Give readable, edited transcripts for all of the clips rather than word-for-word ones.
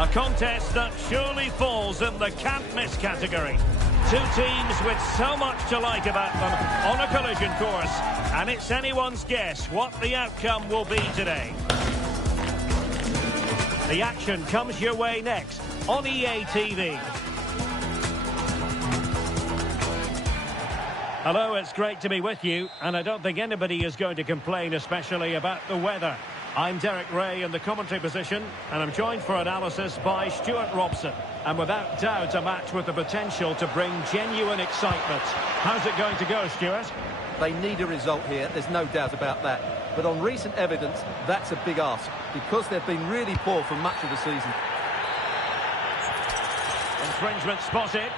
A contest that surely falls in the can't-miss category. Two teams with so much to like about them on a collision course. And it's anyone's guess what the outcome will be today. The action comes your way next on EA TV. Hello, it's great to be with you. And I don't think anybody is going to complain, especially about the weather. I'm Derek Ray in the commentary position, and I'm joined for analysis by Stuart Robson. And without doubt, a match with the potential to bring genuine excitement. How's it going to go, Stuart? They need a result here, there's no doubt about that. But on recent evidence, that's a big ask, because they've been really poor for much of the season. Infringement spotted.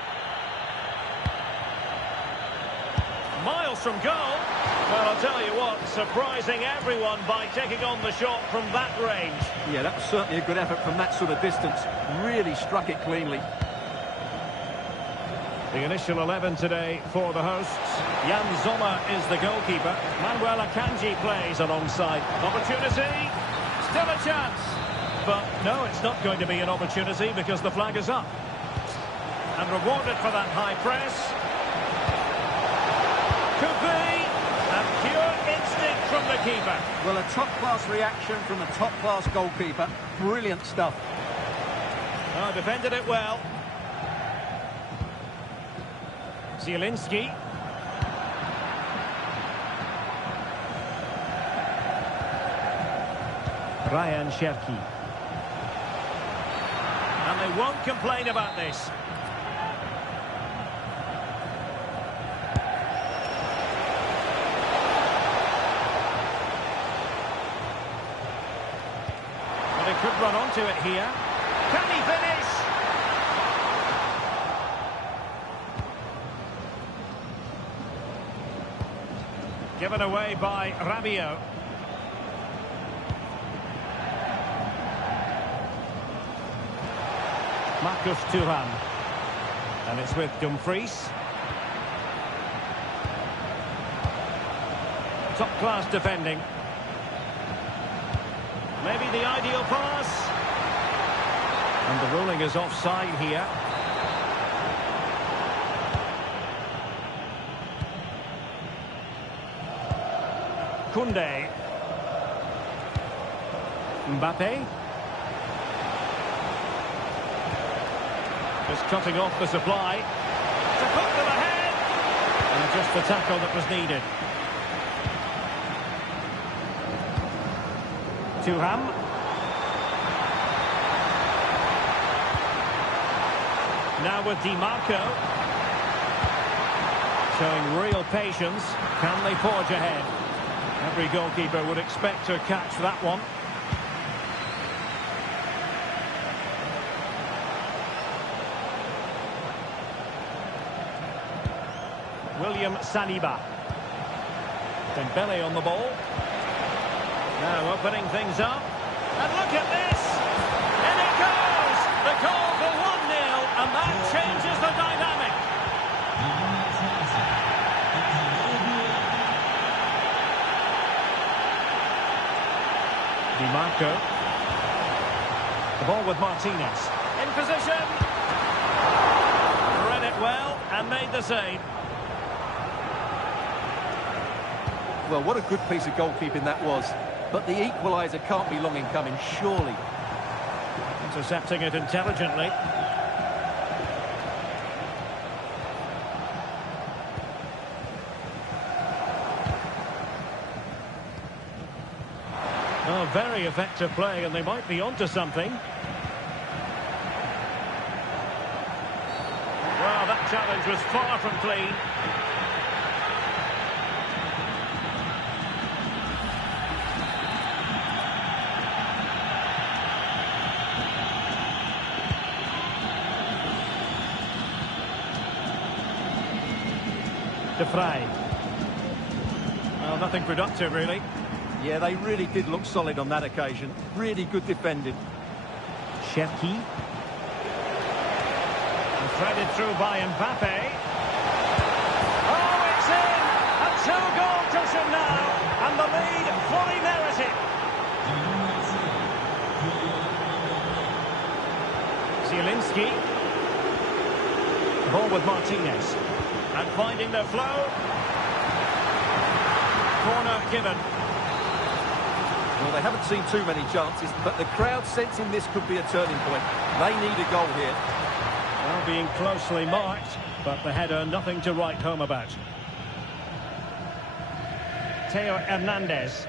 Miles from goal. Well, I'll tell you what, surprising everyone by taking on the shot from that range. Yeah, that was certainly a good effort from that sort of distance. Really struck it cleanly. The initial 11 today for the hosts. Jan Sommer is the goalkeeper. Manuel Akanji plays alongside. Opportunity. Still a chance. But no, it's not going to be an opportunity because the flag is up. And rewarded for that high press. Could be. And pure instinct from the keeper. Well, a top-class reaction from a top-class goalkeeper. Brilliant stuff. Oh, defended it well. Zielinski. Ryan Cherki. And they won't complain about this. Well, he could run onto it here. Can he finish? Given away by Rabiot. Marcus Thuram. And it's with Dumfries. Top-class defending. Maybe the ideal pass. And the ruling is offside here. Koundé. Mbappe. Just cutting off the supply. It's a hook to the head. And just the tackle that was needed. Thuram. Now with Di Marco. Showing real patience. Can they forge ahead? Every goalkeeper would expect to catch that one. William Saliba. Dembele on the ball. Now opening things up. And look at this! In it goes! The goal for 1-0, and that changes the dynamic. Di Marco. The ball with Martinez. In position. Read it well and made the save. Well, what a good piece of goalkeeping that was. But the equaliser can't be long in coming, surely. Intercepting it intelligently. Oh, very effective play, and they might be onto something. Well, that challenge was far from clean. De Vrij. Well, nothing productive, really. Yeah, they really did look solid on that occasion. Really good defending. Cherki. Threaded through by Mbappe. Oh, it's in! A two-goal cushion now, and the lead fully merited. Zielinski. Ball with Martinez. And finding the flow. Corner given. Well, they haven't seen too many chances, but the crowd sensing this could be a turning point. They need a goal here. Well, being closely marked, but the header nothing to write home about. Theo Hernandez.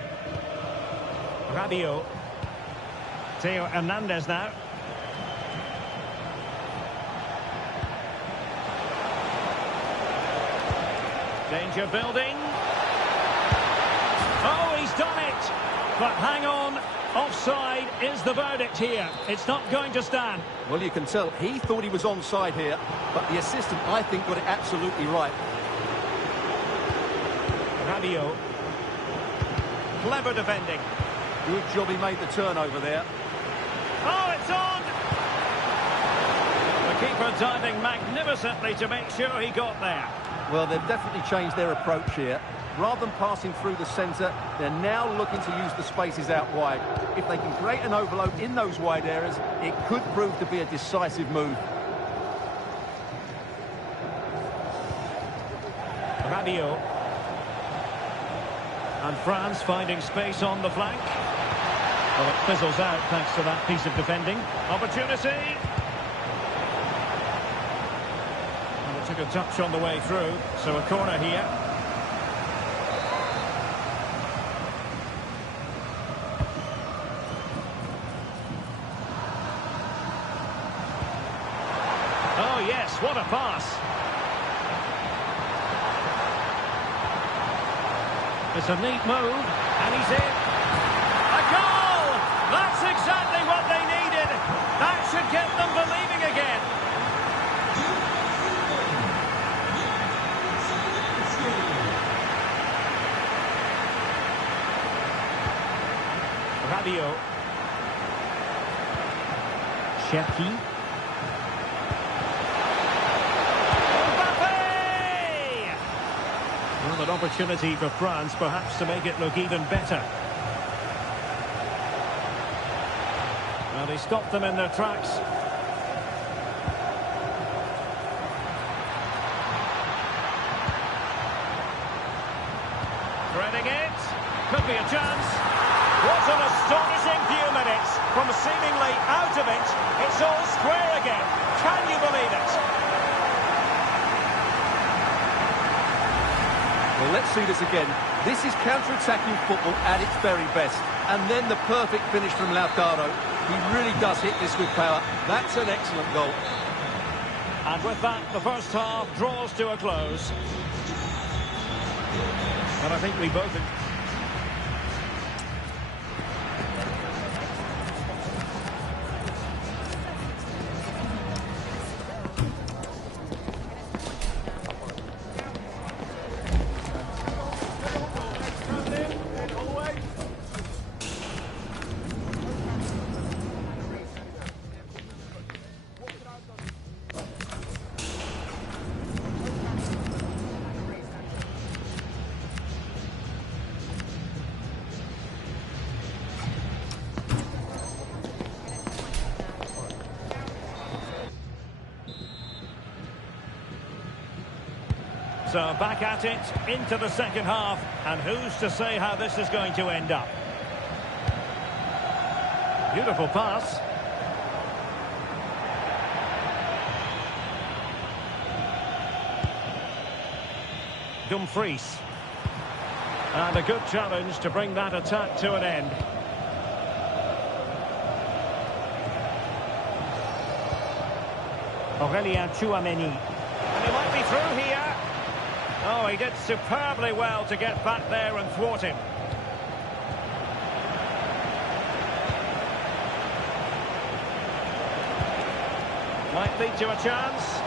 Rabiot. Theo Hernandez now. Danger building. Oh, he's done it! But hang on, offside is the verdict here. It's not going to stand. Well, you can tell he thought he was onside here, but the assistant, I think, got it absolutely right. Rabiot. Clever defending. Good job he made the turnover there. Oh, it's on! The keeper diving magnificently to make sure he got there. Well, they've definitely changed their approach here. Rather than passing through the centre, they're now looking to use the spaces out wide. If they can create an overload in those wide areas, it could prove to be a decisive move. Rabiot. And France finding space on the flank. Well, it fizzles out thanks to that piece of defending. Opportunity. And it took a touch on the way through, so a corner here. Oh yes, what a pass. It's a neat move, and he's in. A goal! That's exactly what they needed. That should get them believing again. Rabiot. Cherki. Well, an opportunity for France, perhaps, to make it look even better. Well, they stopped them in their tracks. Threading it. Could be a chance. What an astonishing few minutes. From seemingly out of it, it's all square again. Can you believe it? Well, let's see this again. This is counter-attacking football at its very best. And then the perfect finish from Lautaro. He really does hit this with power. That's an excellent goal. And with that, the first half draws to a close. And I think we both... So back at it, into the second half, and who's to say how this is going to end up? Beautiful pass. Dumfries. And a good challenge to bring that attack to an end. Aurélien Tchouameni. And he might be through here. Oh, he did superbly well to get back there and thwart him. Might lead to a chance.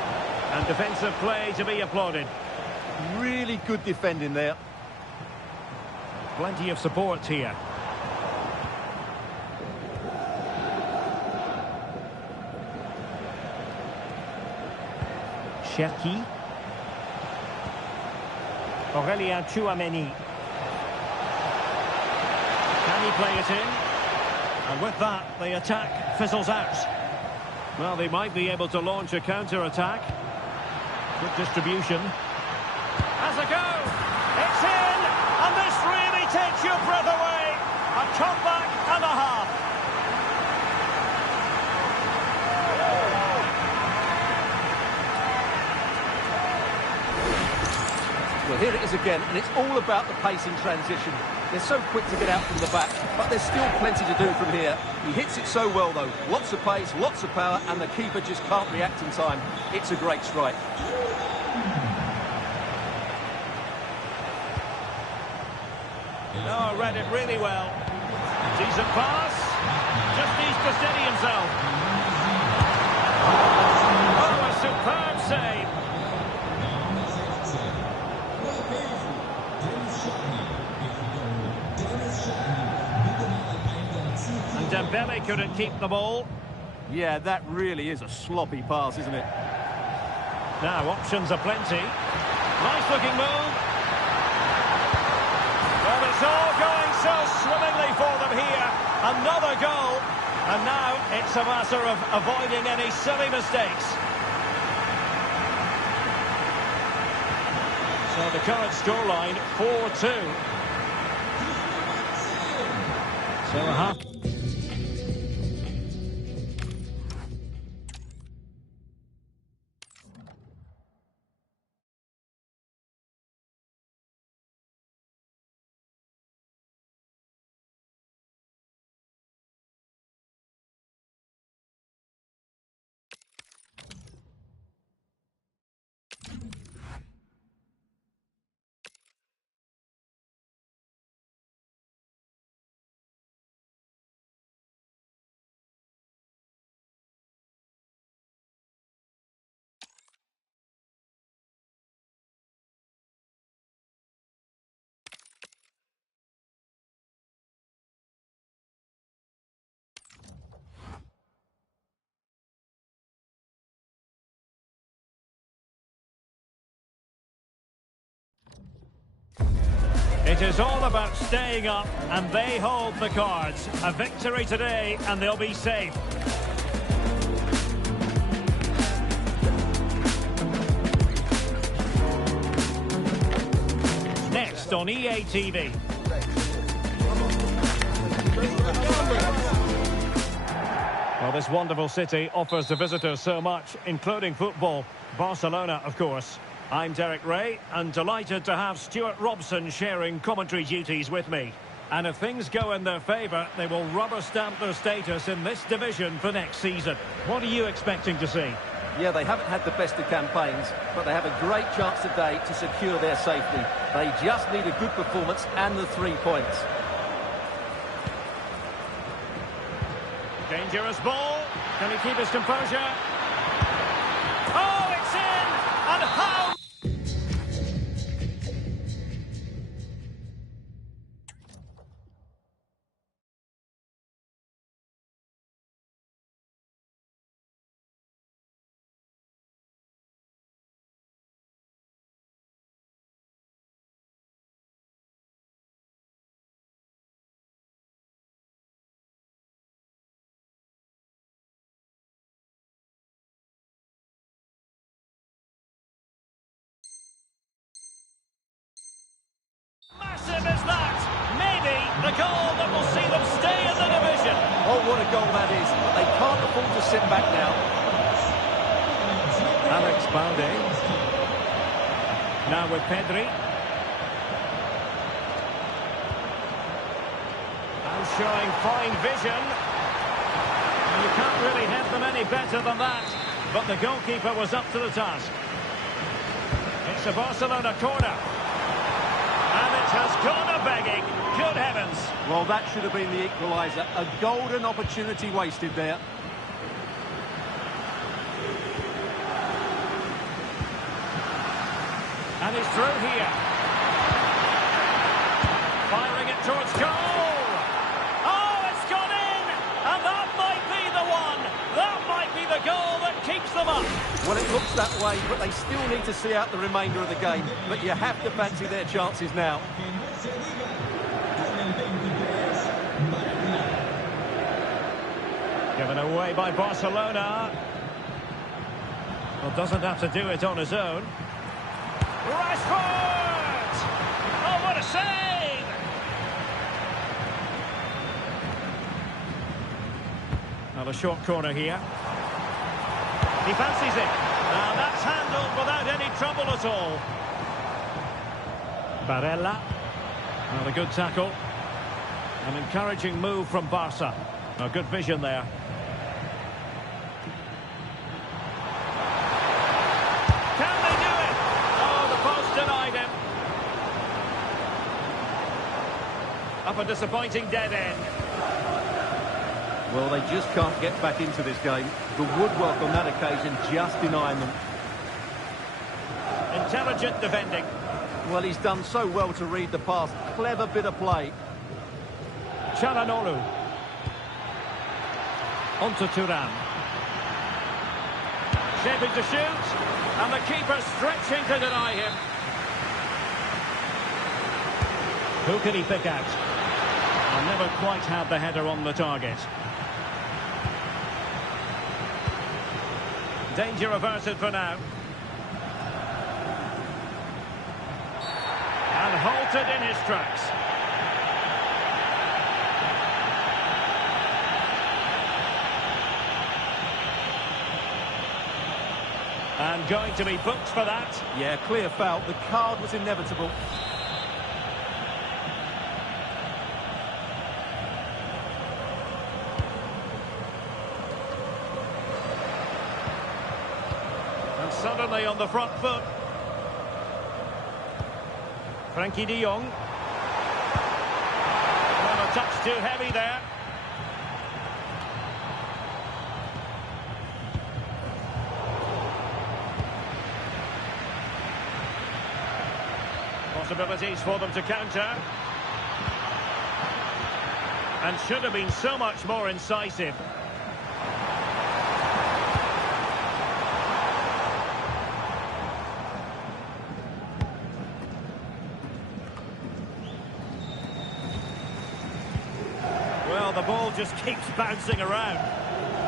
And defensive play to be applauded. Really good defending there. Plenty of support here. Cherki. Aurélien Tchouameni. Can he play it in? And with that, the attack fizzles out. Well, they might be able to launch a counter-attack. Good distribution. Has a go! It's in! And this really takes your breath away! A comeback and a half. Well, here it is again, and it's all about the pace in transition. They're so quick to get out from the back, but there's still plenty to do from here. He hits it so well, though. Lots of pace, lots of power, and the keeper just can't react in time. It's a great strike. Oh, read it really well. Decent pass. Just needs to steady himself. Oh, a superb save. And Dembele couldn't keep the ball. Yeah, that really is a sloppy pass, isn't it? Now, options are plenty. Nice-looking move. Well, it's all going so swimmingly for them here. Another goal. And now it's a matter of avoiding any silly mistakes. So the current scoreline, 4-2. So a half. It is all about staying up, and they hold the cards. A victory today, and they'll be safe. Next on EA TV. Well, this wonderful city offers the visitors so much, including football. Barcelona, of course. I'm Derek Ray, and delighted to have Stuart Robson sharing commentary duties with me. And if things go in their favour, they will rubber stamp their status in this division for next season. What are you expecting to see? Yeah, they haven't had the best of campaigns, but they have a great chance today to secure their safety. They just need a good performance and the 3 points. Dangerous ball. Can he keep his composure? Oh, it's in! And how? Massive as that! Maybe the goal that will see them stay in the division. Oh, what a goal that is. But they can't afford to sit back now. Alex Balde. Now with Pedri. And showing fine vision. You can't really head them any better than that. But the goalkeeper was up to the task. It's a Barcelona corner. And it has gone a-begging. Good heavens. Well, that should have been the equaliser. A golden opportunity wasted there. And he's through here. Firing it towards goal. Oh, it's gone in. And that might be the one. That might be the goal that keeps them up. Well, it looks that way, but they still need to see out the remainder of the game. But you have to fancy their chances now. Given away by Barcelona. Well, doesn't have to do it on his own. Rashford! Oh, what a save! Now a short corner here. He fancies it. Now that's handled without any trouble at all. Barella. Well, a good tackle. An encouraging move from Barca. A good vision there. Can they do it? Oh, the post denied him. Up a disappointing dead end. Well, they just can't get back into this game. The woodwork on that occasion just denying them. Intelligent defending. Well, he's done so well to read the pass. Clever bit of play. Çalhanoğlu. Onto Thuram. Shaping to shoot. And the keeper stretching to deny him. Who can he pick out? And never quite had the header on the target. Danger averted for now. And halted in his tracks. And going to be booked for that. Yeah, clear foul. The card was inevitable. And suddenly on the front foot. Frankie de Jong. Well, a touch too heavy there. Possibilities for them to counter. And should have been so much more incisive. Well, the ball just keeps bouncing around.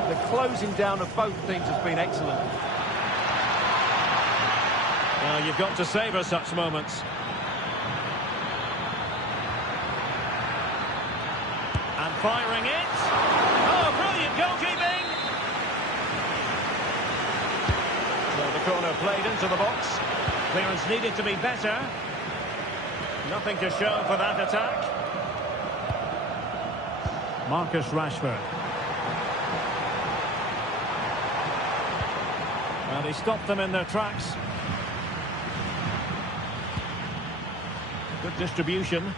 The closing down of both teams has been excellent. Well, you've got to savour such moments. And firing it. Oh, brilliant goalkeeping. So the corner played into the box. Clearance needed to be better. Nothing to show for that attack. Marcus Rashford. Well, he stopped them in their tracks. Good distribution.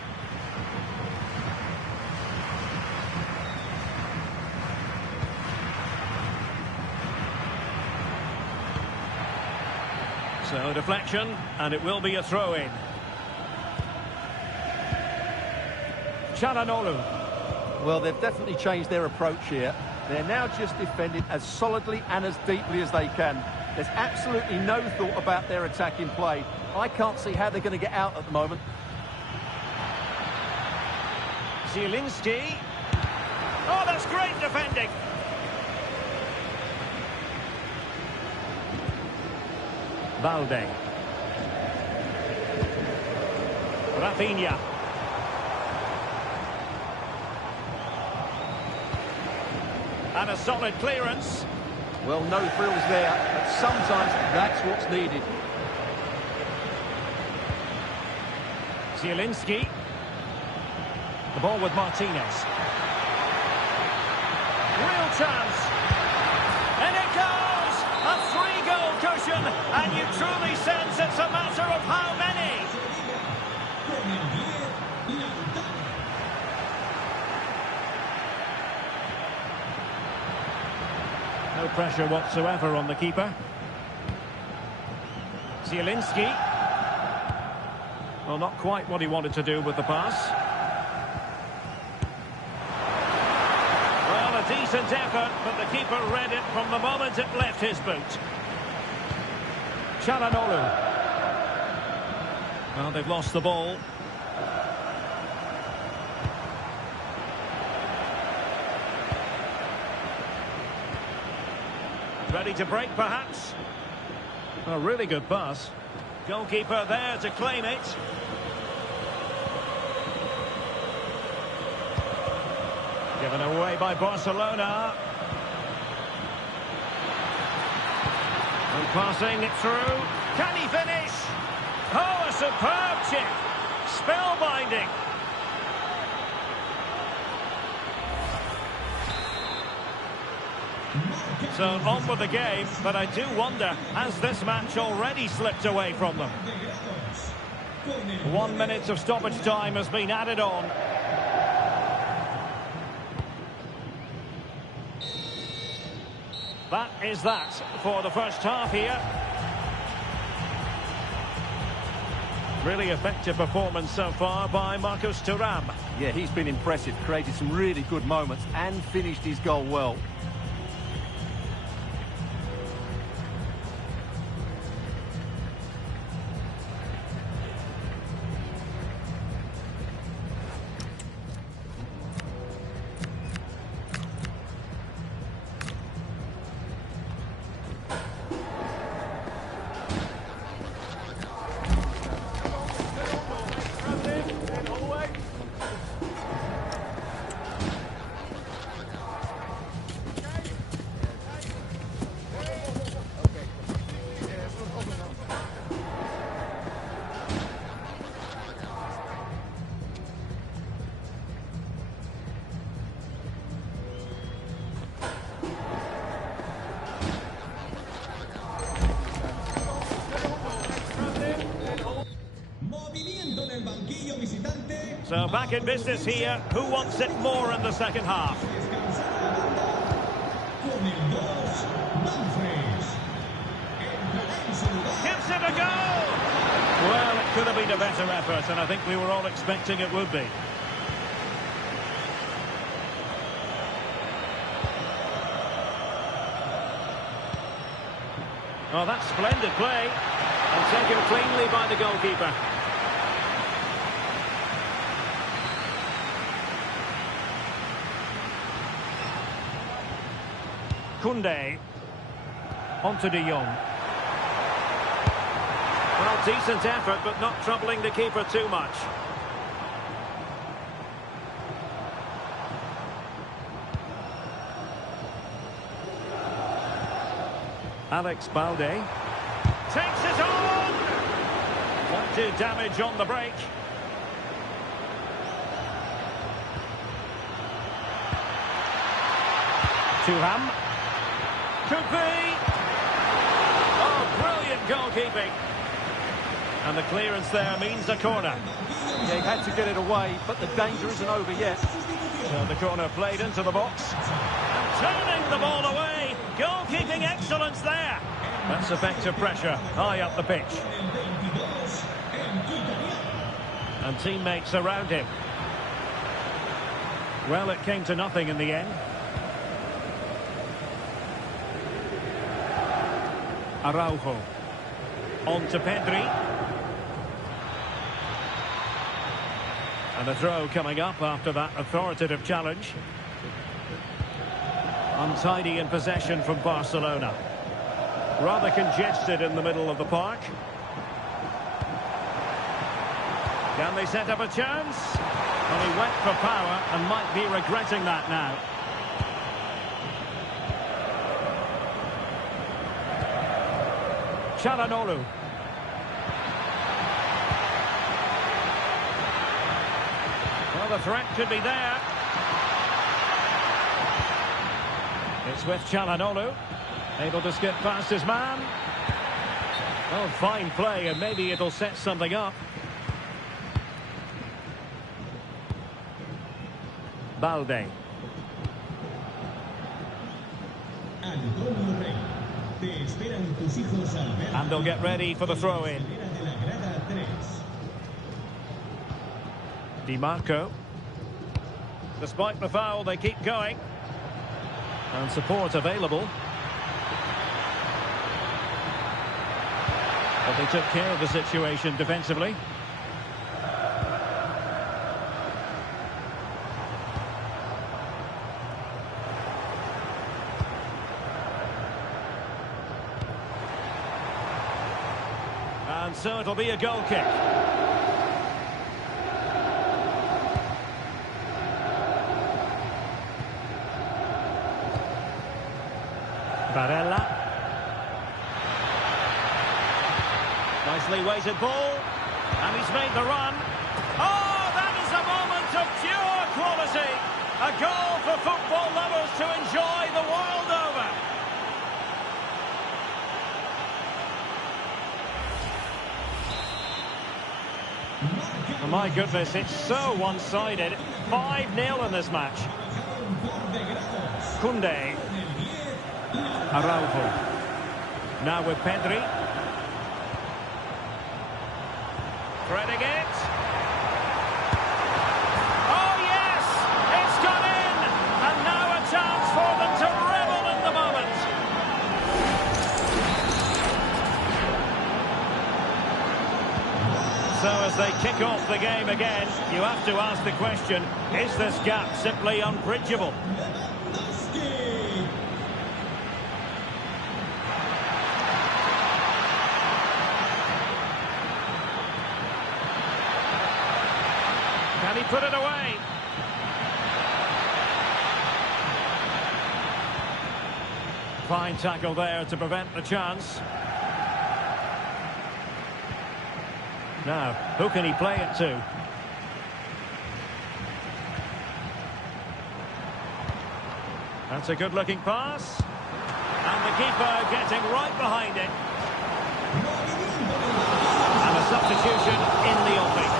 So deflection, and it will be a throw-in. Çalhanoğlu. Well, they've definitely changed their approach here. They're now just defending as solidly and as deeply as they can. There's absolutely no thought about their attacking play. I can't see how they're going to get out at the moment. Zielinski. Oh, that's great defending. Balde. Rafinha. And a solid clearance. Well, no frills there, but sometimes that's what's needed. Zielinski. The ball with Martinez. Real chance. And it goes! A 3-goal cushion, and you truly sense it's a matter of how many. No pressure whatsoever on the keeper. Zielinski. Well, not quite what he wanted to do with the pass. Well, a decent effort, but the keeper read it from the moment it left his boot. Çalhanoğlu. Well, they've lost the ball. Ready to break, perhaps? A really good pass. Goalkeeper there to claim it. Given away by Barcelona. And passing it through. Can he finish? Oh, a superb chip. Spellbinding. So on with the game, but I do wonder, has this match already slipped away from them? 1 minute of stoppage time has been added on. That is that for the first half here. Really effective performance so far by Marcus Thuram. Yeah, he's been impressive, created some really good moments and finished his goal well. So back in business here. Who wants it more in the second half? Gives it a go! Well, it could have been a better effort, and I think we were all expecting it would be. Oh, that's splendid play. And taken cleanly by the goalkeeper. Koundé. Onto De Jong. Well, decent effort, but not troubling the keeper too much. Alex Balde. Takes it on! Won't do damage on the break. Thuram. Could be. Oh, brilliant goalkeeping. And the clearance there means a corner. Yeah, he had to get it away, but the danger isn't over yet. So the corner played into the box. And turning the ball away. Goalkeeping excellence there. That's effective pressure high up the pitch. And teammates around him. Well, it came to nothing in the end. Araujo. On to Pedri. And a throw coming up after that authoritative challenge. Untidy in possession from Barcelona. Rather congested in the middle of the park. Can they set up a chance? Well, he went for power and might be regretting that now. Çalhanoğlu. Well, the threat could be there. It's with Çalhanoğlu. Able to skip past his man. Oh, fine play, and maybe it'll set something up. Balde. And they'll get ready for the throw-in. Di Marco. Despite the foul, they keep going. And support available. But they took care of the situation defensively. And so it'll be a goal kick. Barella. Nicely weighted ball. And he's made the run. Oh, that is a moment of pure quality. A goal for football lovers to enjoy the world over. Oh, my goodness, it's so one-sided. 5-0 in this match. Koundé. Araujo. Now with Pedri. Threading it. Oh, yes! It's gone in! And now a chance for them to revel in the moment. So as they kick off the game again, you have to ask the question, is this gap simply unbridgeable? Can he put it away? Fine tackle there to prevent the chance. Now, who can he play it to? That's a good-looking pass. And the keeper getting right behind it. And a substitution in the offing.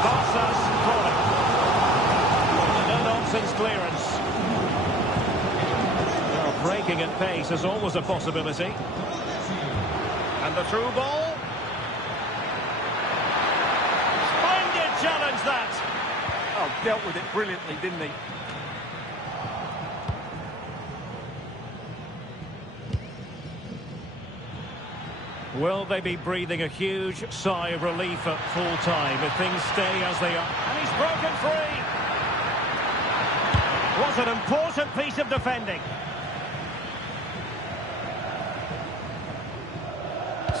Barca's corner. No-nonsense clearance. Well, breaking at pace is always a possibility. And the through ball. Splendid challenge, that. Oh, dealt with it brilliantly, didn't he? Will they be breathing a huge sigh of relief at full time if things stay as they are? And he's broken free. Was an important piece of defending.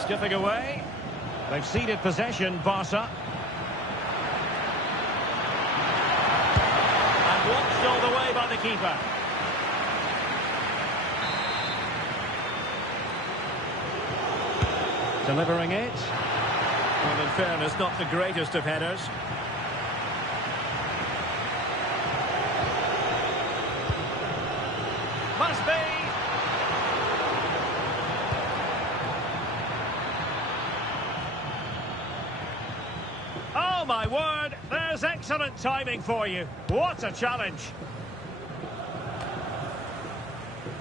Skipping away. They've ceded possession, Barca. And watched all the way by the keeper. Delivering it. Well, in fairness, not the greatest of headers. Must be. Oh, my word. There's excellent timing for you. What a challenge.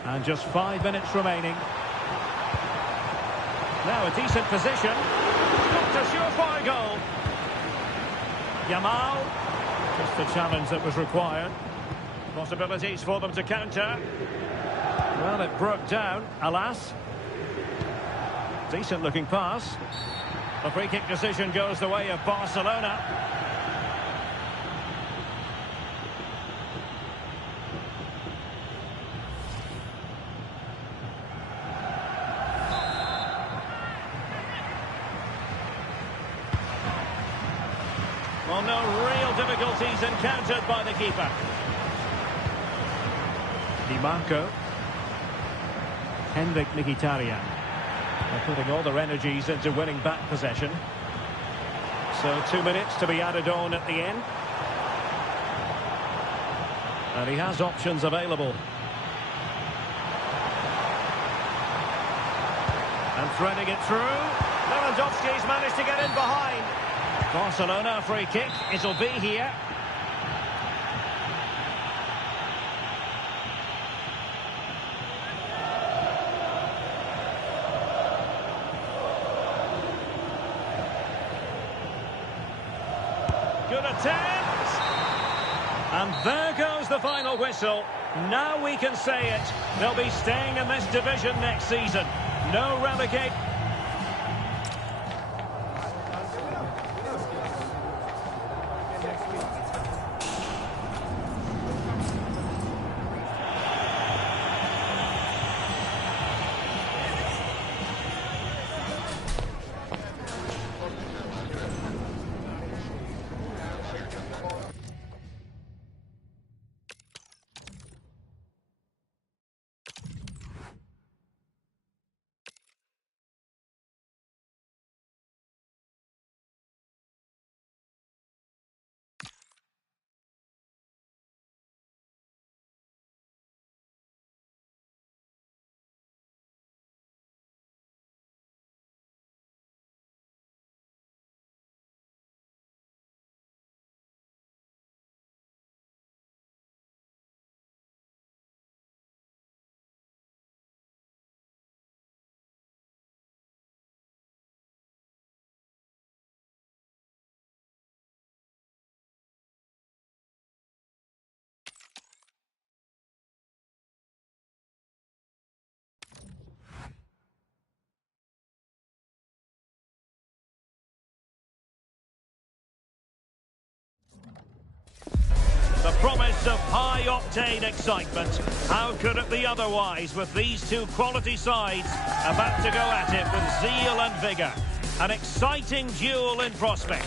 And just 5 minutes remaining. Now a decent position. Looked a surefire goal. Yamal. Just the challenge that was required. Possibilities for them to counter. Well, it broke down, alas. Decent looking pass. The free kick decision goes the way of Barcelona. Well, no real difficulties encountered by the keeper. Di Marco. Henrik Mkhitaryan. They're putting all their energies into winning back possession. So 2 minutes to be added on at the end. And he has options available. And threading it through. Lewandowski's managed to get in behind. Barcelona free kick. It'll be here. Good attempt. And there goes the final whistle. Now we can say it. They'll be staying in this division next season. No relegation. The promise of high-octane excitement. How could it be otherwise with these two quality sides about to go at it with zeal and vigour? An exciting duel in prospect.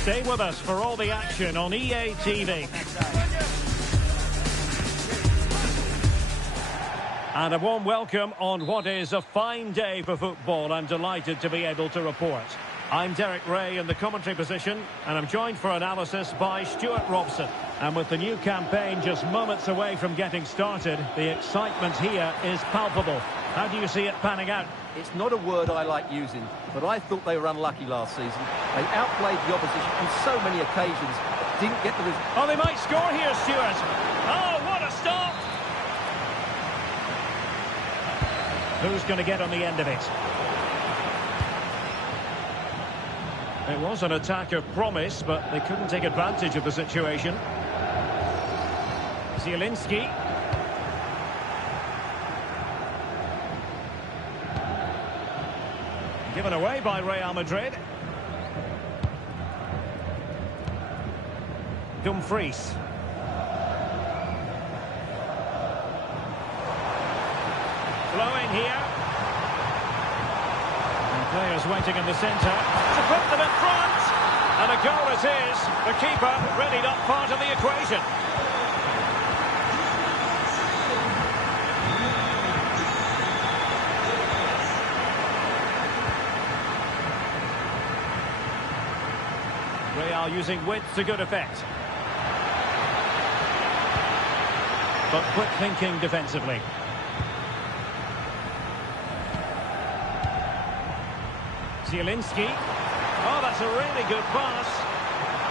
Stay with us for all the action on EA TV. And a warm welcome on what is a fine day for football. I'm delighted to be able to report. I'm Derek Ray in the commentary position, and I'm joined for analysis by Stuart Robson. And with the new campaign just moments away from getting started, the excitement here is palpable. How do you see it panning out? It's not a word I like using, but I thought they were unlucky last season. They outplayed the opposition on so many occasions, but didn't get the result. Oh, they might score here, Stuart. Oh, what a stop! Who's going to get on the end of it? It was an attack of promise, but they couldn't take advantage of the situation. Zielinski. Given away by Real Madrid. Dumfries. Flowing here. And players waiting in the centre to put them in front. And a goal it is. The keeper really not part of the equation. Real using width to good effect. But quick thinking defensively. Zielinski. Oh, that's a really good pass.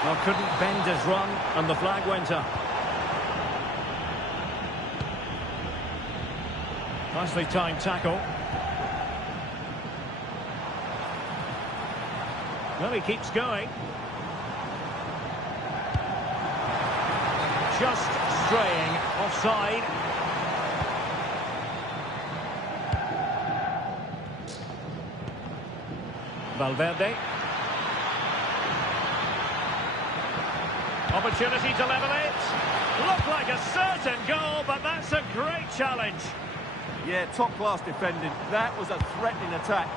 Well, couldn't bend his run, and the flag went up. Nicely timed tackle. Well, he keeps going. Just straying offside. Valverde. Opportunity to level it. Looked like a certain goal, but that's a great challenge. Yeah, top-class defending. That was a threatening attack.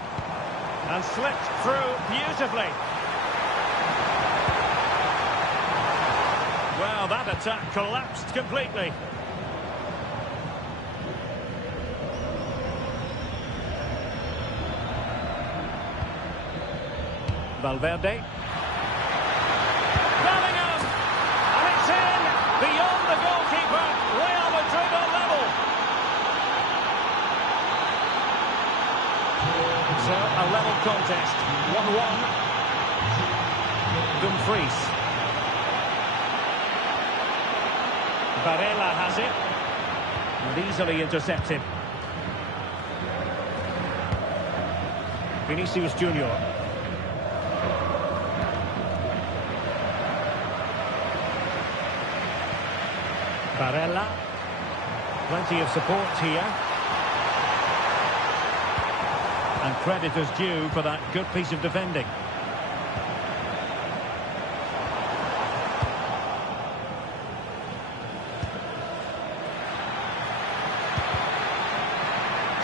And slipped through beautifully. Well, that attack collapsed completely. Valverde. Bellingham! And it's in! Beyond the goalkeeper, Real Madrid are level. So, a level contest. 1-1. Dumfries. Varela has it. And easily intercepted. Vinicius Junior. Barella. Plenty of support here. And credit is due for that good piece of defending.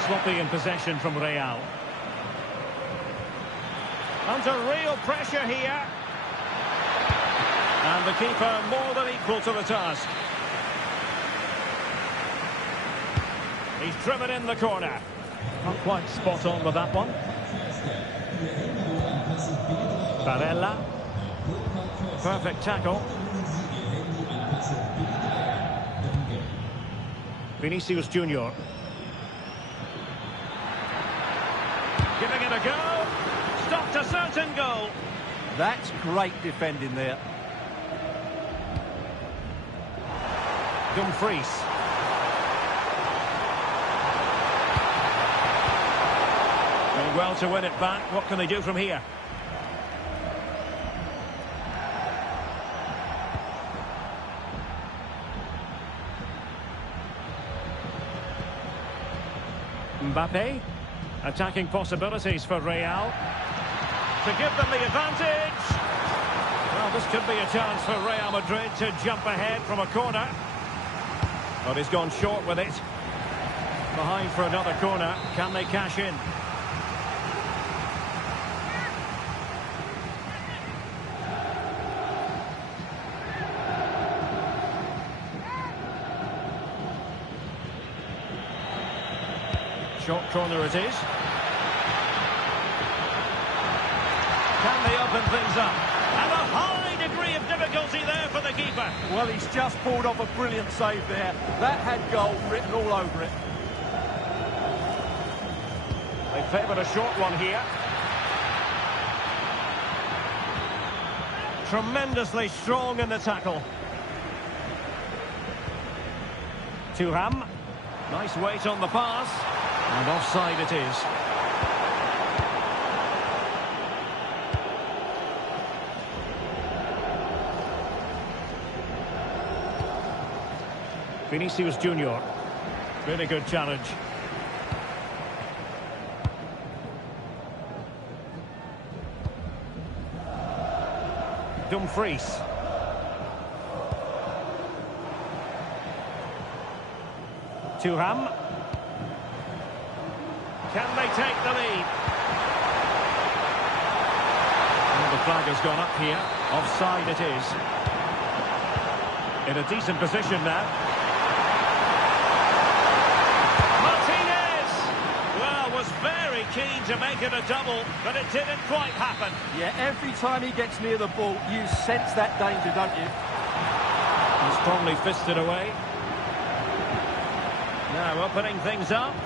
Sloppy in possession from Real. Under real pressure here. And the keeper more than equal to the task. He's driven in the corner. Not quite spot on with that one. Barella. Perfect tackle. Vinicius Junior. Giving it a go. Stopped a certain goal. That's great defending there. Dumfries. Doing well to win it back. What can they do from here? Mbappe. Attacking possibilities for Real. To give them the advantage. Well, Well, this could be a chance for Real Madrid to jump ahead from a corner. But he's gone short with it. Behind for another corner. Can they cash in? Short corner it is. Can they open things up? And a high degree of difficulty there for the keeper. Well, he's just pulled off a brilliant save there. That had goal written all over it. They favoured a short one here. Tremendously strong in the tackle. Thuram. Nice weight on the pass. And offside it is. Vinicius Junior. Really good challenge. Dumfries. Thuram. Can they take the lead? Well, the flag has gone up here. Offside it is. In a decent position now. Martinez! Well, was very keen to make it a double, but it didn't quite happen. Yeah, every time he gets near the ball, you sense that danger, don't you? He strongly fisted away. Now opening things up.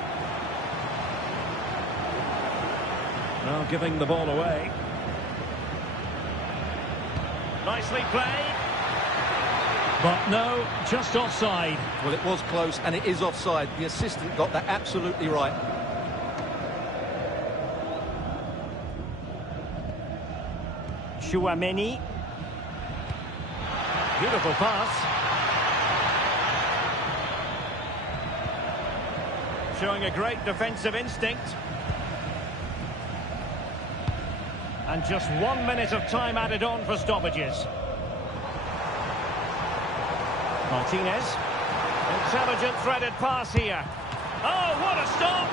Well, giving the ball away. Nicely played. But no, just offside. Well, it was close, and it is offside. The assistant got that absolutely right. Tchouaméni. Beautiful pass. Showing a great defensive instinct. And just 1 minute of time added on for stoppages. Martinez. Intelligent threaded pass here. Oh, what a stop!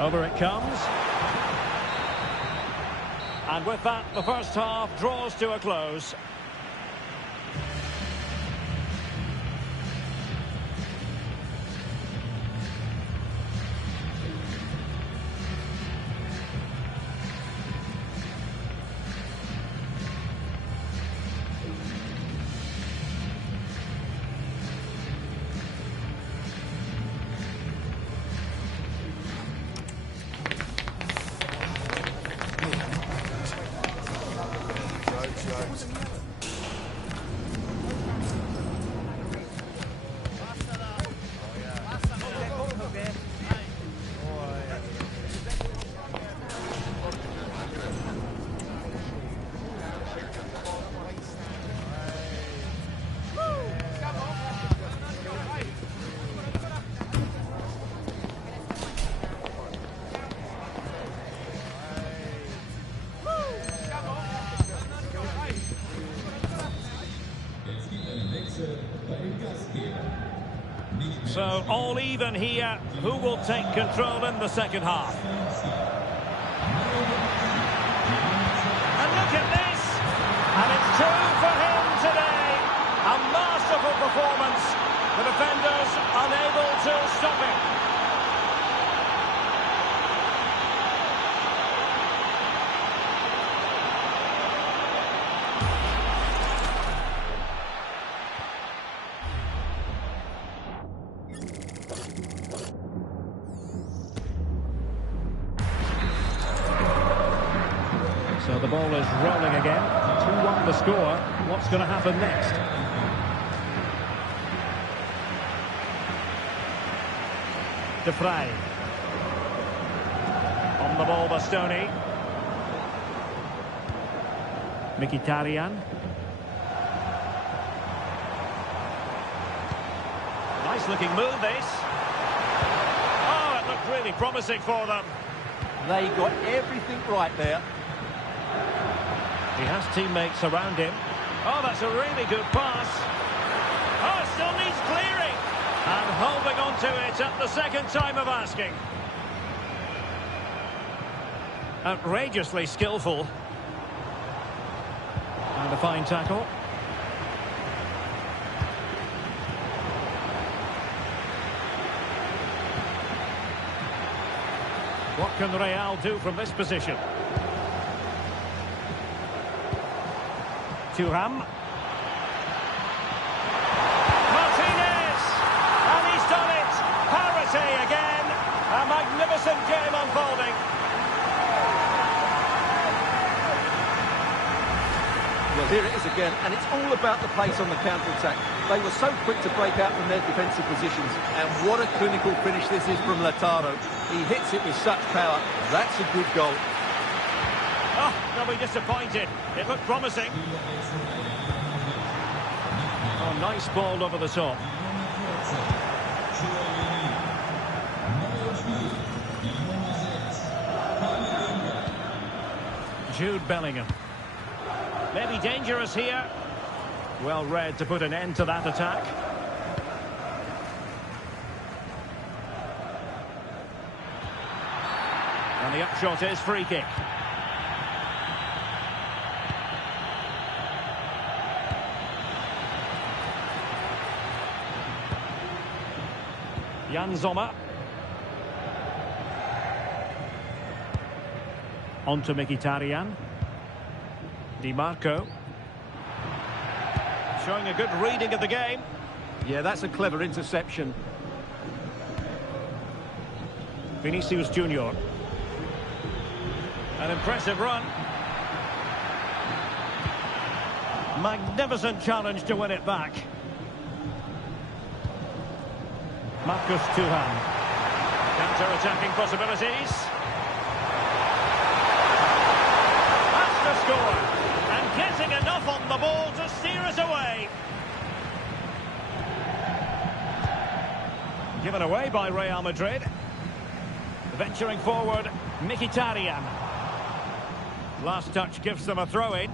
Over it comes. And with that, the first half draws to a close. So all even here. Who will take control in the second half? And look at this! And it's two for him today. A masterful performance. The defenders unable to stop him. So the ball is rolling again. 2-1 the score. What's going to happen next? De Vrij. On the ball, Bastoni. Mkhitaryan. Nice looking move, this. Oh, it looked looked really promising for them. They got everything right there. He has teammates around him. Oh, that's a really good pass. Oh, it still needs clearing. And holding on to it at the second time of asking. Outrageously skillful. And a fine tackle. What can Real do from this position? Thuram. Martinez! And he's done it! Parity again! A magnificent game unfolding. Well, here it is again, and it's all about the pace on the counter-attack. They were so quick to break out from their defensive positions. And what a clinical finish this is from Lautaro. He hits it with such power. That's a good goal. Oh, they'll be disappointed. It looked promising. Oh, nice ball over the top. Jude Bellingham. Maybe dangerous here. Well read to put an end to that attack. And the upshot is free kick. Jan Sommer. On to Mkhitaryan. Di Marco. Showing a good reading of the game. Yeah, that's a clever interception. Vinicius Junior. An impressive run. Magnificent challenge to win it back. Marcus Thuram. Counter-attacking possibilities. That's the score. And getting enough on the ball to steer us away. Given away by Real Madrid. Venturing forward, Mkhitaryan. Last touch gives them a throw-in.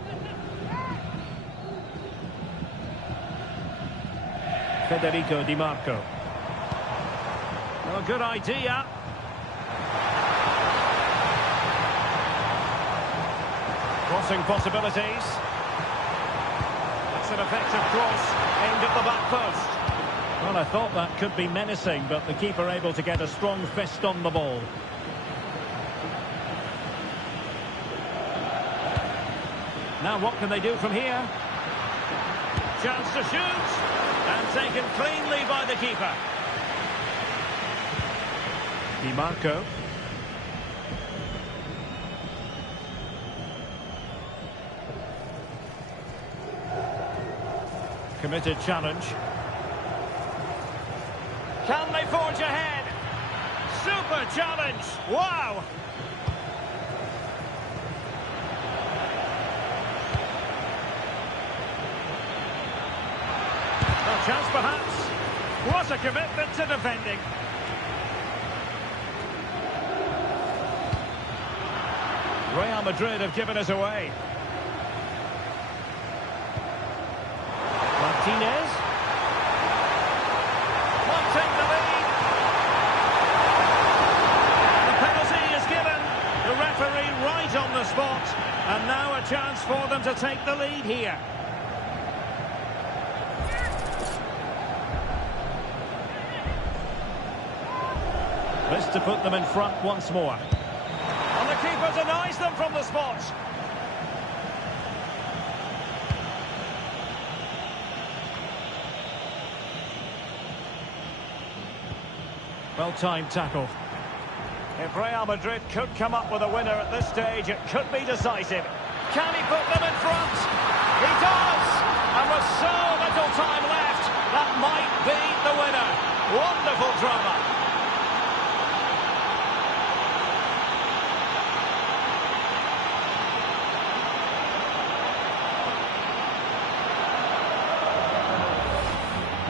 Federico Di Marco. Oh, good idea. Crossing possibilities. That's an effective cross aimed at the back post. Well, I thought that could be menacing, but the keeper able to get a strong fist on the ball. Now what can they do from here? Chance to shoot. And taken cleanly by the keeper. Di Marco. Committed challenge. Can they forge ahead? Super challenge! Wow! A chance perhaps. What a commitment to defending. Real Madrid have given us away. Martinez. Wanting the lead. The penalty is given. The referee right on the spot. And now a chance for them to take the lead here. This to put them in front once more. And the keeper denies them from the spot. Well-timed tackle. If Real Madrid could come up with a winner at this stage, it could be decisive. Can he put them in front? He does! And with so little time left, that might be the winner. Wonderful drama.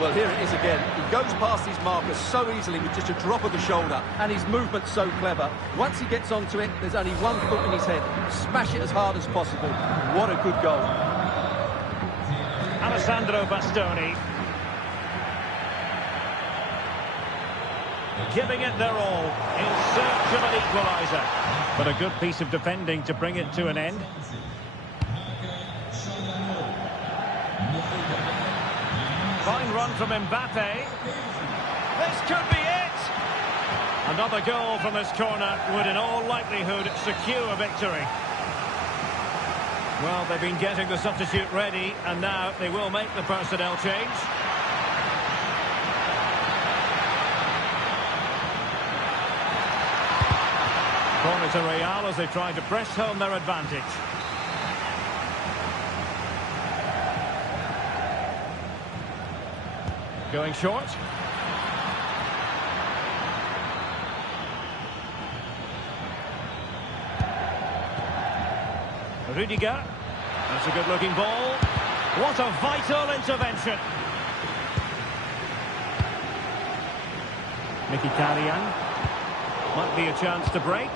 Well, here it is again. He goes past his marker so easily with just a drop of the shoulder, and his movement's so clever. Once he gets onto it, there's only one thought in his head: smash it as hard as possible. What a good goal. Alessandro Bastoni. Giving it their all in search of an equaliser. But a good piece of defending to bring it to an end. Fine run from Mbappe. This could be it! Another goal from this corner would in all likelihood secure a victory. Well, they've been getting the substitute ready, and now they will make the personnel change. Corner to Real as they try to press home their advantage. Going short. Rudiger. That's a good-looking ball. What a vital intervention. Mkhitaryan. Might be a chance to break.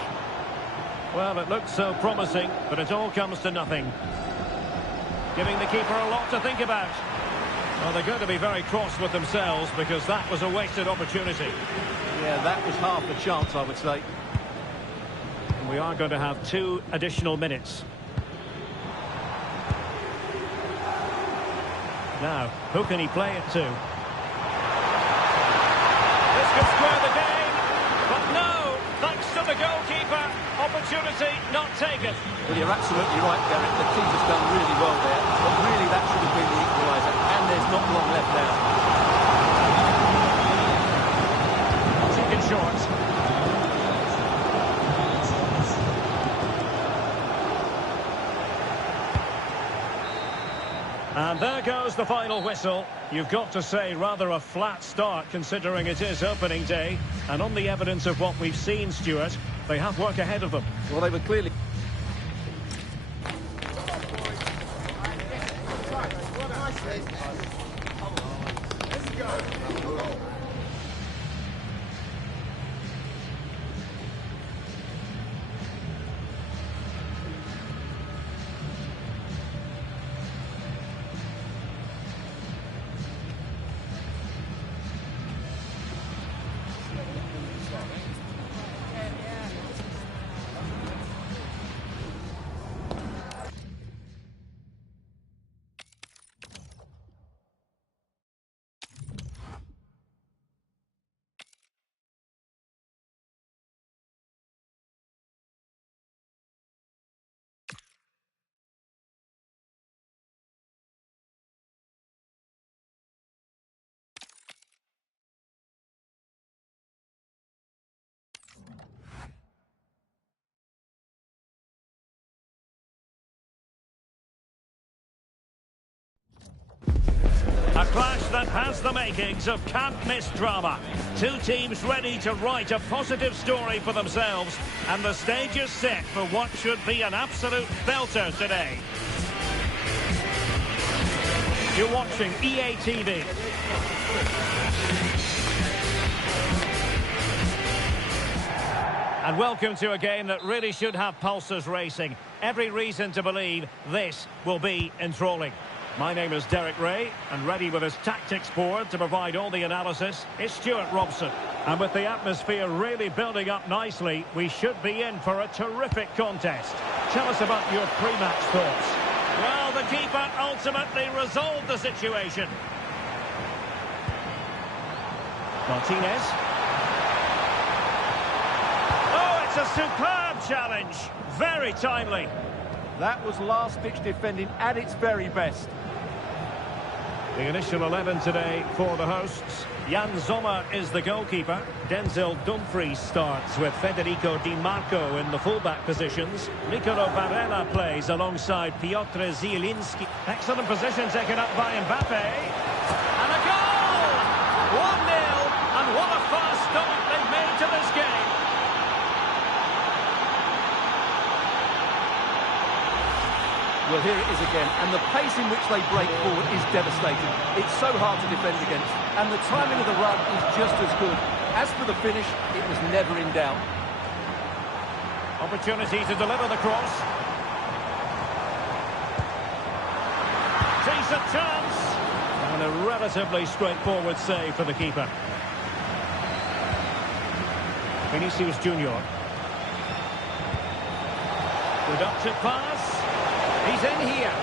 Well, it looked so promising, but it all comes to nothing. Giving the keeper a lot to think about. Well, they're going to be very cross with themselves because that was a wasted opportunity. Yeah, that was half the chance, I would say. And we are going to have 2 additional minutes. Now, who can he play it to? This could square the game, but no, thanks to the goalkeeper. Opportunity not taken. Well, you're absolutely right, Derek. The keeper's done really well there, but really that should have been the equaliser, and there's not long left now. Taken short. And there goes the final whistle. You've got to say rather a flat start considering it is opening day. And on the evidence of what we've seen, Stuart, they have work ahead of them. Well, they were clearly... A clash that has the makings of can't-miss drama. 2 teams ready to write a positive story for themselves, and the stage is set for what should be an absolute belter today. You're watching EA TV. And welcome to a game that really should have pulses racing. Every reason to believe this will be enthralling. My name is Derek Ray, and ready with his tactics board to provide all the analysis is Stuart Robson. And with the atmosphere really building up nicely, we should be in for a terrific contest. Tell us about your pre-match thoughts. Well, the keeper ultimately resolved the situation. Martinez. Oh, it's a superb challenge. Very timely. That was last-ditch defending at its very best. The initial 11 today for the hosts. Jan Sommer is the goalkeeper. Denzel Dumfries starts with Federico Di Marco in the fullback positions. Nicolo Barella plays alongside Piotr Zielinski. Excellent position taken up by Mbappe. And a goal! 1-0, and what a fast start they've made to this game. Well, here it is again, and the pace in which they break forward is devastating. It's so hard to defend against, and the timing of the run is just as good. As for the finish, it was never in doubt. Opportunity to deliver the cross. Decent chance. And a relatively straightforward save for the keeper. Vinicius Junior. Productive pass. He's in here.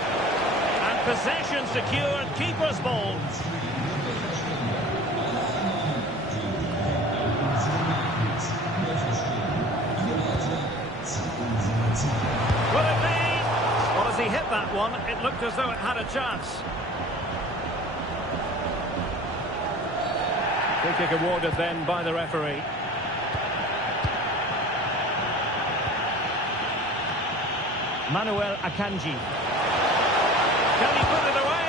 And possession secured, keeper's balls. Will it be? Well, as he hit that one, it looked as though it had a chance. Free kick awarded then by the referee. Manuel Akanji. Can he put it away?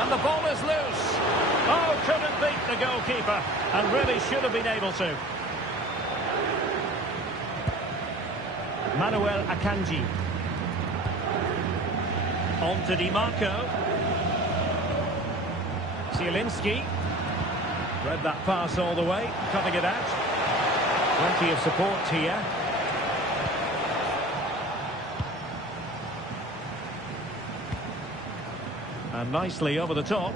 And the ball is loose. Oh, couldn't beat the goalkeeper. And really should have been able to. Manuel Akanji. On to Di Marco. Zielinski. Read that pass all the way. Cutting it out. Plenty of support here. And nicely over the top.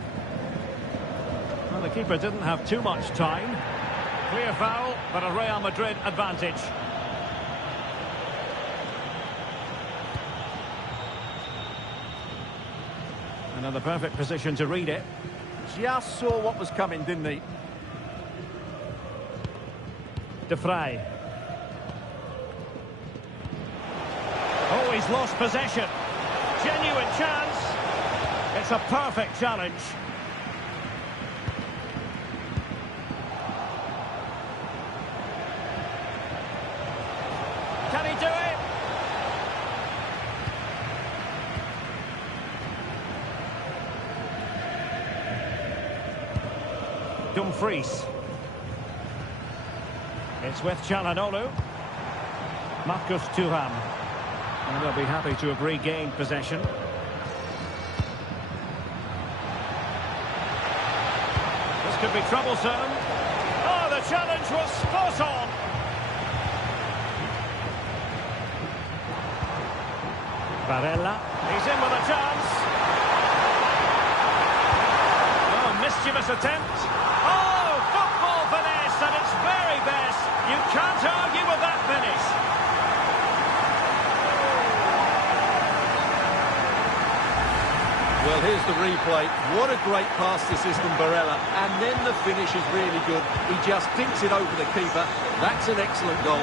Well, the keeper didn't have too much time. Clear foul, but a Real Madrid advantage. Another perfect position to read it. Just saw what was coming, didn't he? De Vrij. Oh, he's lost possession. Genuine chance. It's a perfect challenge. Can he do it? Dumfries. It's with Çalhanoğlu. Marcus Thuram. And they'll be happy to have regained possession. This could be troublesome. Oh, the challenge was spot on. Barella. He's in with a chance. Oh, mischievous attempt. Oh, football finesse at its very best. You can't argue with that finish. Well, here's the replay. What a great pass this is from Barella. And then the finish is really good. He just dinks it over the keeper. That's an excellent goal.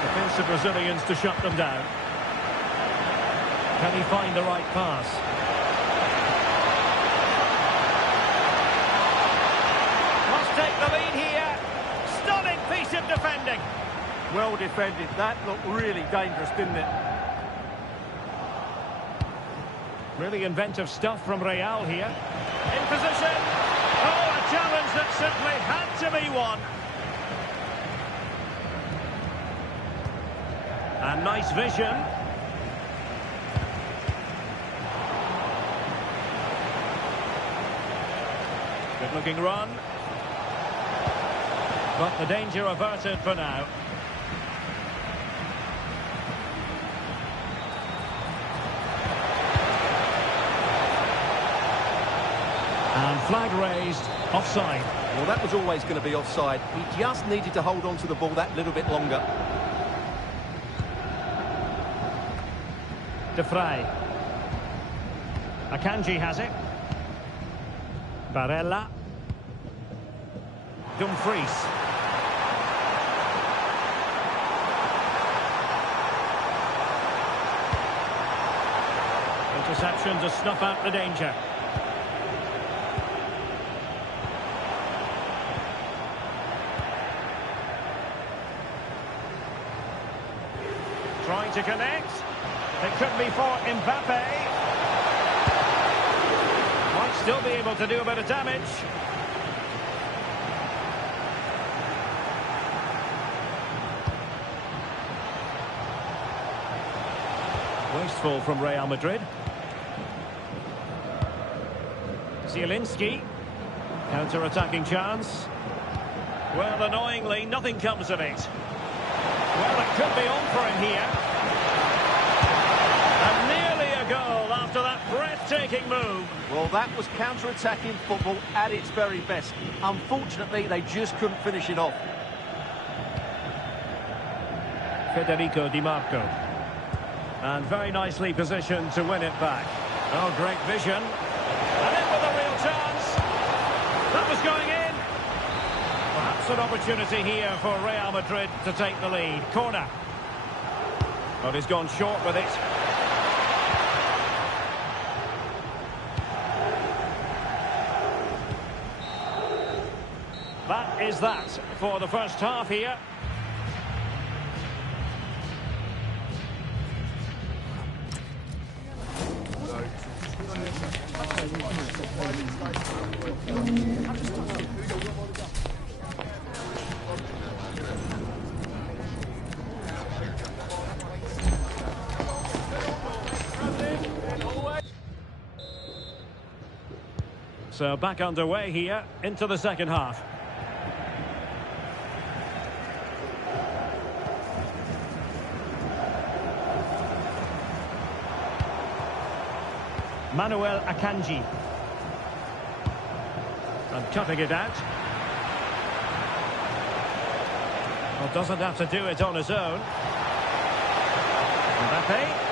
Defensive Brazilians to shut them down. Can he find the right pass? Must take the lead here. Stunning piece of defending. Well defended. That looked really dangerous, didn't it? Really inventive stuff from Real here. In position. Oh, a challenge that simply had to be won. And nice vision. Good looking run. But the danger averted for now. And flag raised, offside. Well, that was always going to be offside. He just needed to hold on to the ball that little bit longer. De Vrij. Akanji has it. Barella. Dumfries. Interception to snuff out the danger. Trying to connect. It could be for Mbappe. Might still be able to do a bit of damage. Wasteful from Real Madrid. Zielinski. Counter-attacking chance. Well, annoyingly, nothing comes of it. Well, it could be on for him here. And nearly a goal after that breathtaking move. Well, that was counter-attacking football at its very best. Unfortunately, they just couldn't finish it off. Federico Di Marco. And very nicely positioned to win it back. Oh, great vision. And in with a real chance. That was going in. Perhaps an opportunity here for Real Madrid to take the lead. Corner. But he's gone short with it. That is that for the first half here. So back underway here into the second half. Manuel Akanji. And cutting it out. Well, doesn't have to do it on his own. Mbappe.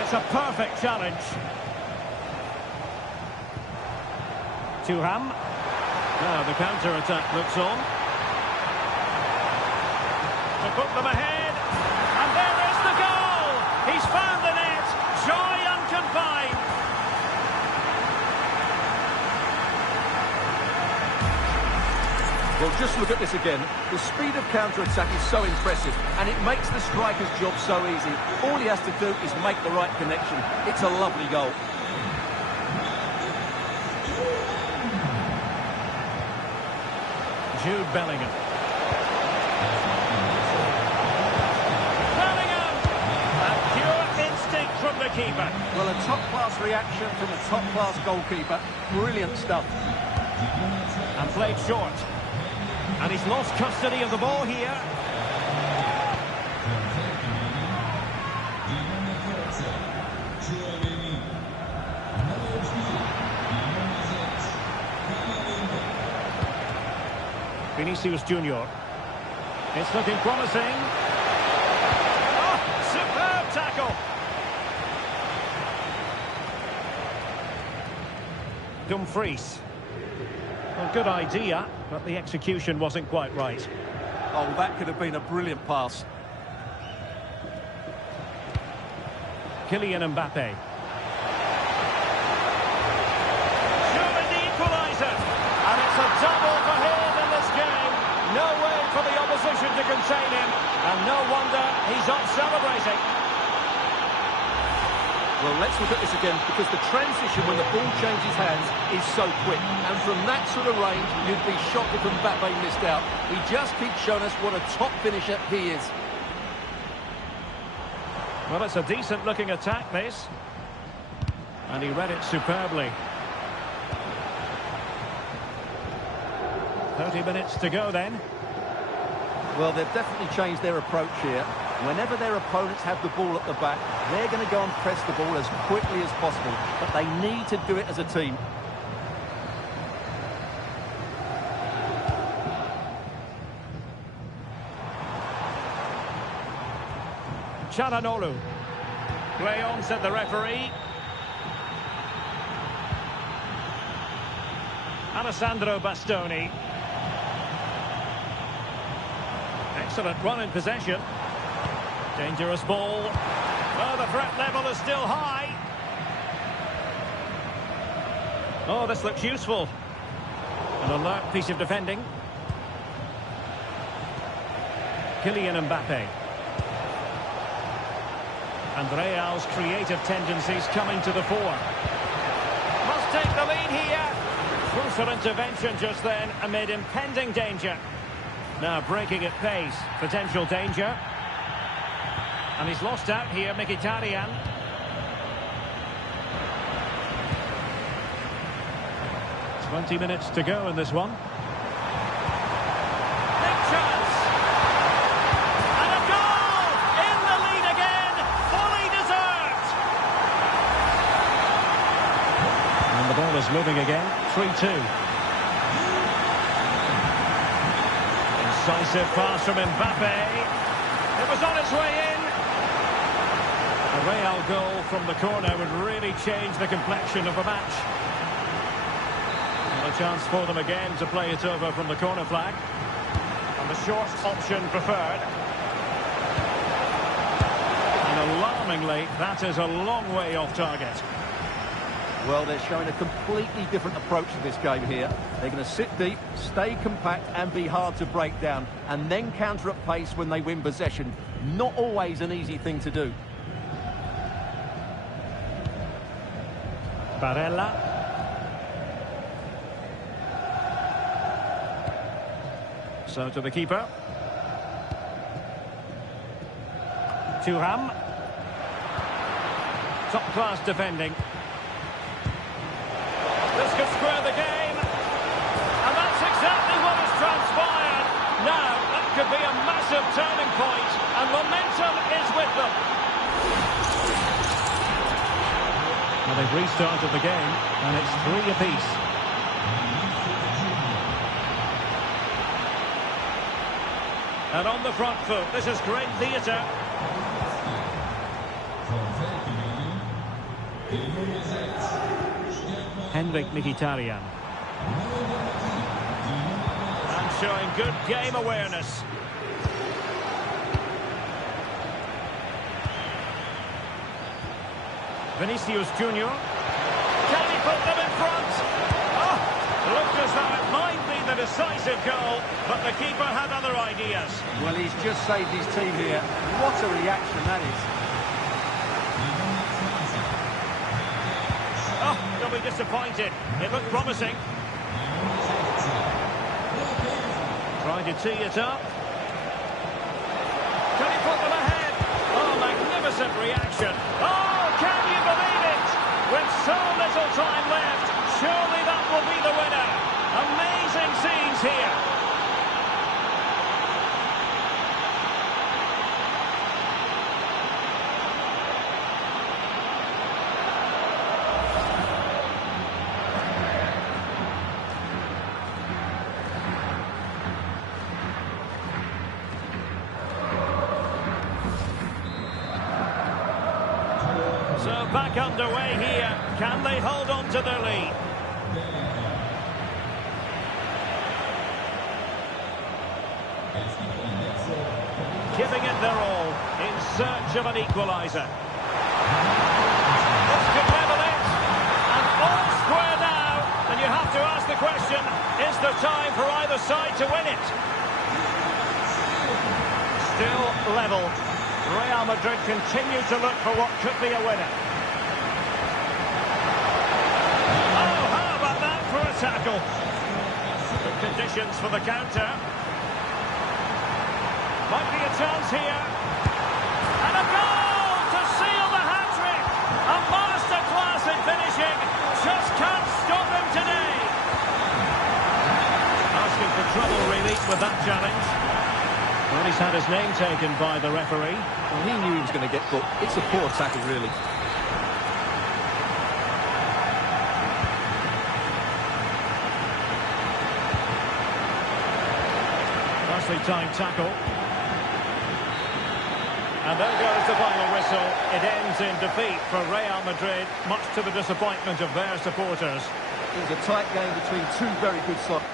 It's a perfect challenge. Thuram. Now the counter-attack looks on. To put them ahead. And there is the goal! He's found the net. Joy unconfined. Well, just look at this again. The speed of counter-attack is so impressive, and it makes the striker's job so easy. All he has to do is make the right connection. It's a lovely goal. Jude Bellingham. And pure instinct from the keeper. Well, a top-class reaction from a top-class goalkeeper. Brilliant stuff. And played short. And he's lost custody of the ball here. Vinicius Junior. It's looking promising. Oh, superb tackle. Dumfries. Well, good idea, but the execution wasn't quite right. Oh, that could have been a brilliant pass. Kylian Mbappe. Shooting the equaliser. And it's a double for him in this game. No way for the opposition to contain him. And no wonder he's off celebrating. Well, let's look at this again, because the transition when the ball changes hands is so quick. And from that sort of range, you'd be shocked if Mbappe missed out. He just keeps showing us what a top finisher he is. Well, it's a decent-looking attack, this. And he read it superbly. 30 minutes to go then. Well, they've definitely changed their approach here. Whenever their opponents have the ball at the back, they're going to go and press the ball as quickly as possible. But they need to do it as a team. Çalhanoğlu. Play on, said the referee. Alessandro Bastoni. Excellent run in possession. Dangerous ball. Oh, the threat level is still high. Oh, this looks useful. An alert piece of defending. Kylian Mbappe. And Real's creative tendencies coming to the fore. Must take the lead here. Crucial intervention just then amid impending danger. Now breaking at pace, potential danger. And he's lost out here, Mkhitaryan. "20 minutes to go in this one. Big chance! And a goal! In the lead again! Fully deserved! And the ball is moving again. 3-2. Incisive pass from Mbappe. It was on its way in. A Real goal from the corner would really change the complexion of the match. And a chance for them again to play it over from the corner flag. And the short option preferred. And alarmingly, that is a long way off target. Well, they're showing a completely different approach to this game here. They're going to sit deep, stay compact and be hard to break down, and then counter at pace when they win possession. Not always an easy thing to do. Barella. So to the keeper. Thuram. Top-class defending. This could square the game. And that's exactly what has transpired. Now, that could be a massive turning point, and momentum is with them. Well, they've restarted the game, and it's 3 apiece. And on the front foot, this is great theatre. Henrik Mkhitaryan. And showing good game awareness. Vinicius Junior. Can he put them in front? Oh, looked as though it might be the decisive goal, but the keeper had other ideas. Well, he's just saved his team here. What a reaction that is. Oh, they'll be disappointed. It looked promising. Trying to tee it up. Can he put them ahead? Oh, magnificent reaction. Oh, can you believe it? With so little time left, surely that will be the winner. Amazing scenes here. So back underway here. Can they hold on to their lead? Giving it their all in search of an equaliser. This could level it. And all square now. And you have to ask the question, is there time for either side to win it? Still level. Real Madrid continue to look for what could be a winner. Oh, how about that for a tackle? Good conditions for the counter. Might be a chance here. And a goal to seal the hat-trick. A masterclass in finishing. Just can't stop him today. Asking for trouble, really, with that challenge. Well, he's had his name taken by the referee. Well, he knew he was going to get booked. It's a poor tackle, really. Nicely timed tackle. And there goes the final whistle. It ends in defeat for Real Madrid, much to the disappointment of their supporters. It was a tight game between two very good sides.